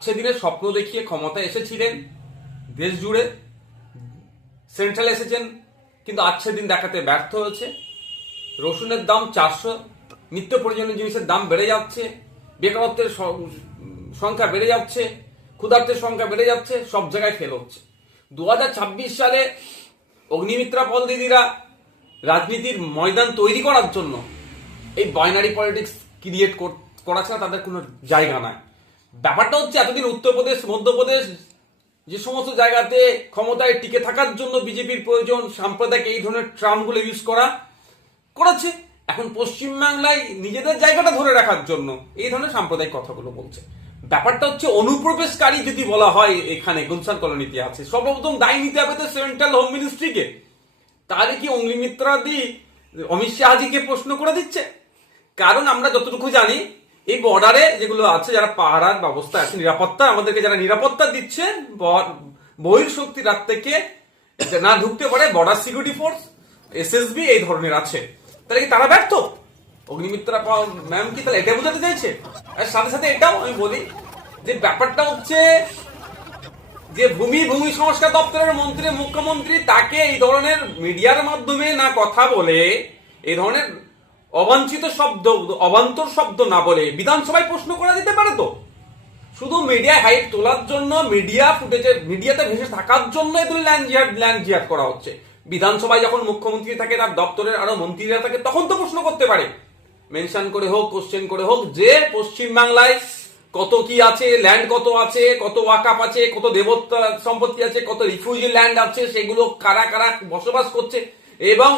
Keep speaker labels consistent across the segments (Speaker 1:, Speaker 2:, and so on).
Speaker 1: সেদিনের স্বপ্ন দেখিয়ে ক্ষমতায় এসেছিলেন দেশ জুড়ে। সেন্ট্রাল এসেছেন, কিন্তু আজ সেদিন দেখাতে ব্যর্থ হয়েছে। রসুনের দাম চারশো, নিত্য প্রয়োজনীয় জিনিসের দাম বেড়ে যাচ্ছে, বেকারত্বের সংখ্যা বেড়ে যাচ্ছে, ক্ষুধার্তের সংখ্যা বেড়ে যাচ্ছে, সব জায়গায় ফেল হচ্ছে। দু হাজার ছাব্বিশ সালে অগ্নিমিত্রা পল দিদিরা রাজনীতির ময়দান তৈরি করার জন্য এই বাইনারি পলিটিক্স ক্রিয়েট করা ছাড়া তাদের কোনো জায়গা নাই। ব্যাপারটা হচ্ছে এতদিন উত্তরপ্রদেশ, মধ্যপ্রদেশ, যে সমস্ত জায়গাতে ক্ষমতায় টিকে থাকার জন্য বিজেপির প্রয়োজন, সাম্প্রদায়িক এই ধরনের ট্রামগুলো ইউজ করা, করেছে। এখন পশ্চিমবাংলায় নিজেদের জায়গাটা ধরে রাখার জন্য এই ধরনের সাম্প্রদায়িক কথাগুলো বলছে। ব্যাপারটা হচ্ছে অনুপ্রবেশকারী যদি বলা হয় এখানে, গুলশান কলোনিতে আছে, সর্বপ্রথম দায়ী নিতে হবে তো সেন্ট্রাল হোম মিনিস্ট্রিকে তাহলে কি অগ্নিমিত্রাদি অমিত শাহজিকে প্রশ্ন করে দিচ্ছে? কারণ আমরা যতটুকু জানি এই বর্ডারে যেগুলো আছে, যারা পাহারার ব্যবস্থা আছে, নিরাপত্তা, আমাদেরকে যারা নিরাপত্তা দিচ্ছে বহির শক্তি রাত থেকে না ঢুকতে পারে বর্ডার সিকিউরিটি ফোর্স এসএসবি এই ধরনের আছে। তাহলে কি তারা ব্যর্থ? অগ্নিমিত্রা ম্যাম কি তাহলে এটা বোঝাতে চাইছে? আর সাথে সাথে এটাও আমি বলি যে ব্যাপারটা হচ্ছে যে ভূমি ভূমি সংস্কার দপ্তরের মন্ত্রী, মুখ্যমন্ত্রী তাকে এই ধরনের মিডিয়ার মাধ্যমে না কথা বলে, এই ধরনের অবাঞ্ছিত শব্দ, অবান্তর শব্দ না বলে বিধানসভায় প্রশ্ন করা যেতে পারে তো? শুধু মিডিয়া হাইট তোলার জন্য, মিডিয়া ফুটেজে, মিডিয়াতে ভেসে থাকার জন্য এগুলো ল্যান্ড জিহাদ ল্যান্ড জিহাদ করা হচ্ছে। বিধানসভায় যখন মুখ্যমন্ত্রী থাকে, তার দপ্তরের আরও মন্ত্রীরা থাকে, তখন তো প্রশ্ন করতে পারে। মেনশন করে হোক, কোশ্চেন করে হোক, যে পশ্চিম বাংলায় কত কি আছে ল্যান্ড কত আছে, কত ওয়াকাপ আছে, কত দেবত্তা সম্পত্তি আছে, কত রিফিউজি ল্যান্ড আছে, সেগুলো কারা কারা বসবাস করছে, এবং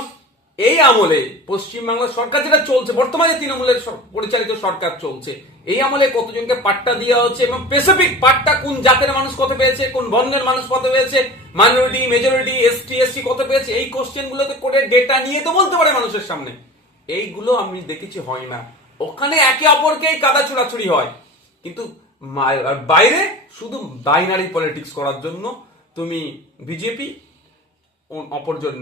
Speaker 1: এই আমলে পশ্চিমবাংলার সরকার যেটা চলছে, বর্তমানে তৃণমূলের পরিচালিত সরকার চলছে, এই আমলে কতজনকে পাট্টা দেওয়া হচ্ছে এবং স্পেসিফিক পাট্টা কোন জাতের মানুষ কত পেয়েছে, কোন বর্ণের মানুষ কত পেয়েছে মাইনরিটি মেজরিটি এসটি এসসি কত পেয়েছে, এই কোশ্চেন গুলোতে করে ডেটা নিয়ে তো বলতে পারে মানুষের সামনে। এইগুলো আমি দেখেছি হয় না। ওখানে একে অপরকেই কাদা চুরাচুরি হয়। কিন্তু বাইরে শুধু বাইনারি পলিটিক্স করার জন্য তুমি বিজেপি, অপরজন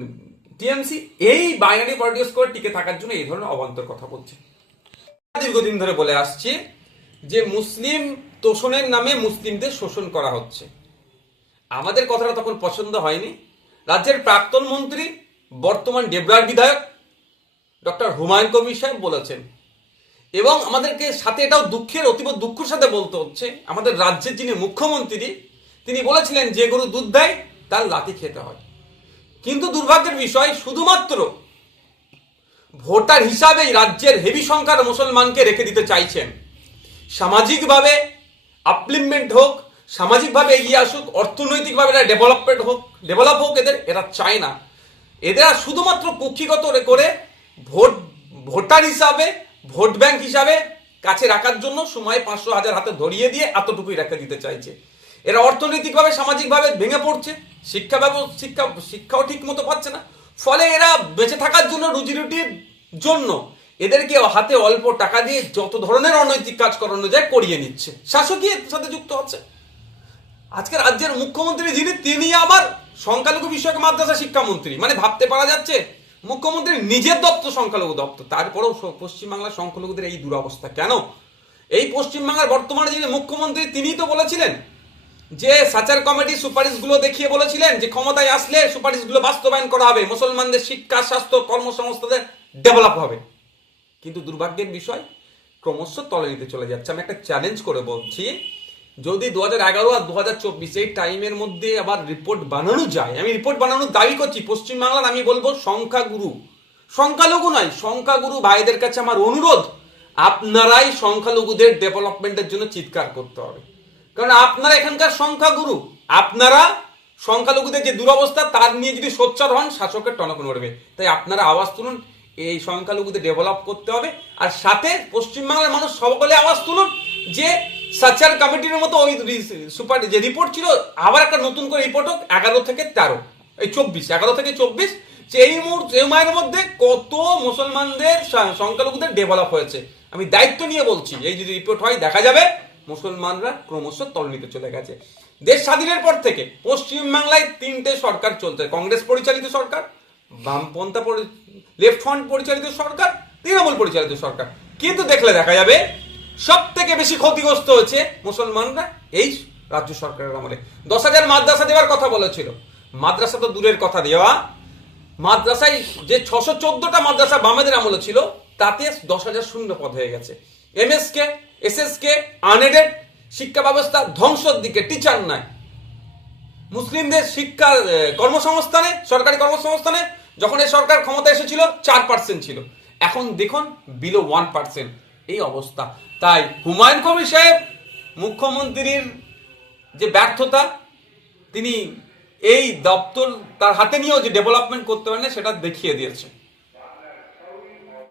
Speaker 1: টিএমসি এই বাইনারি পলিটিক্স করে টিকে থাকার জন্য এই ধরনের অবান্তর কথা বলছে। দীর্ঘদিন ধরে বলে আসছি যে মুসলিম তোষণের নামে মুসলিমদের শোষণ করা হচ্ছে। আমাদের কথাটা তখন পছন্দ হয়নি। রাজ্যের প্রাক্তন মন্ত্রী, বর্তমান ডেবরার বিধায়ক, ডক্টর হুমায়ুন কবির সাহেব বলেছেন, এবং আমাদেরকে সাথে এটাও দুঃখের, অতীব দুঃখের সাথে বলতে হচ্ছে, আমাদের রাজ্যের যিনি মুখ্যমন্ত্রী, তিনি বলেছিলেন, যে গরু দুধ দেয়, তার লাঠি খেতে হয়। কিন্তু দুর্ভাগ্যের বিষয়, শুধুমাত্র ভোটার হিসাবেই রাজ্যের হেভি সংখ্যার মুসলমানকে রেখে দিতে চাইছেন। সামাজিকভাবে আপলিমেন্ট হোক, সামাজিকভাবে এগিয়ে আসুক, অর্থনৈতিকভাবে এরা ডেভেলপমেন্ট হোক ডেভেলপ হোক এদের, এরা চায় না। এদের শুধুমাত্র কুক্ষিগত করে ভোট, ভোটার হিসাবে, ভোট ব্যাংক হিসাবে কাছে রাখার জন্য সময় পাঁচশো হাজার হাতে ধরিয়ে দিয়ে এতটুকুই রেখে দিতে চাইছে। এরা অর্থনৈতিকভাবে, সামাজিকভাবে ভেঙে পড়ছে। শিক্ষা ব্যবস্থা শিক্ষা, শিক্ষাও ঠিক মতো পাচ্ছে না। ফলে এরা বেঁচে থাকার জন্য রুজি রুটির জন্য এদেরকে হাতে অল্প টাকা দিয়ে যত ধরনের অনৈতিক কাজ করানো যায় করিয়ে নিচ্ছে। শাসকই এর সাথে যুক্ত আছে। আজকে রাজ্যের মুখ্যমন্ত্রী যিনি, তিনি আবার সংখ্যালঘু বিষয়ক মাদ্রাসা শিক্ষামন্ত্রী। মানে ভাবতে পারা যাচ্ছে, মুখ্যমন্ত্রী নিজের দপ্তর সংখ্যালঘু দপ্তর। তারপরেও পশ্চিমবাংলার সংখ্যালঘুদের এই দুরবস্থা কেন? এই পশ্চিমবাংলার বর্তমানে যিনি মুখ্যমন্ত্রী, তিনিই তো বলেছিলেন যে সাচার কমিটি সুপারিশগুলো দেখিয়ে বলেছিলেন যে ক্ষমতায় আসলে সুপারিশগুলো বাস্তবায়ন করা হবে, মুসলমানদের শিক্ষা, স্বাস্থ্য কর্মসংস্থাদের ডেভেলপ হবে। কিন্তু দুর্ভাগ্যের বিষয়, ক্রমশ তলে নিতে চলে যাচ্ছে। আমি একটা চ্যালেঞ্জ করে বলছি, যদি দু হাজার এগারো আর দু হাজার চব্বিশ এই টাইমের মধ্যে আবার রিপোর্ট বানানো যায়, আমি রিপোর্ট বানানোর দাবি করছি, পশ্চিমবাংলার আমি বলব সংখ্যাগুরু। সংখ্যালঘু নয়, সংখ্যাগুরু ভাইদের কাছে আমার অনুরোধ, আপনারাই সংখ্যালঘুদের ডেভেলপমেন্টের জন্য চিৎকার করতে হবে। কারণ আপনারা এখানকার সংখ্যাগুরু। আপনারা সংখ্যালঘুদের যে দুরবস্থা, তার নিয়ে যদি সোচ্চার হন, শাসকের টনক নড়বে। তাই আপনারা আওয়াজ তুলুন, এই সংখ্যালঘুদের ডেভেলপ করতে হবে। আর সাথে পশ্চিমবাংলার মানুষ সকলে আওয়াজ তুলুন, যে সাচার কমিটির মতো ওই সুপার, যে রিপোর্ট ছিল, আবার একটা নতুন করে রিপোর্ট হোক, এগারো থেকে তেরো, এই চব্বিশ, এগারো থেকে চব্বিশ যে এই মুহূর্তে এই মায়ের মধ্যে কত মুসলমানদের সংখ্যালঘুদের ডেভেলপ হয়েছে। আমি দায়িত্ব নিয়ে বলছি, এই যদি রিপোর্ট হয়, দেখা যাবে। মুসলমানরা ক্রমশ তলনিতে চলে গেছে। দেশ স্বাধীনের পর থেকে পশ্চিমবাংলায় তিনটে সরকার চলছে। কংগ্রেস পরিচালিত সরকার, বামপন্থা লেফট ফ্রন্ট পরিচালিত সরকার, তৃণমূল পরিচালিত সরকার। কিন্তু দেখলে দেখা যাবে সব থেকে বেশি ক্ষতিগ্রস্ত হয়েছে মুসলমানরা এই রাজ্য সরকারের আমলে। দশ হাজার মাদ্রাসা দেওয়ার কথা বলেছিল মাদ্রাসা তো দূরের কথা দেওয়া। মাদ্রাসায় যে ছশো চোদ্দটা মাদ্রাসা বামেদের আমলে ছিল, তাতে দশ হাজার শূন্য পদ হয়ে গেছে। এমএসকে এসএসকে আনএডেড শিক্ষা ব্যবস্থা ধ্বংসের দিকে টিচার নাই। মুসলিমদের শিক্ষা কর্মসংস্থানে, সরকারি কর্মসংস্থানে যখন এই সরকার ক্ষমতা এসেছিল, চার পার্সেন্ট ছিল। এখন দেখুন বিলো ওয়ান পার্সেন্ট এই অবস্থা। তাই হুমায়ুন কবির সাহেব, মুখ্যমন্ত্রীর যে ব্যর্থতা, তিনি এই দপ্তর তার হাতে নিয়েও যে ডেভেলপমেন্ট করতে পারেন সেটা দেখিয়ে দিয়েছে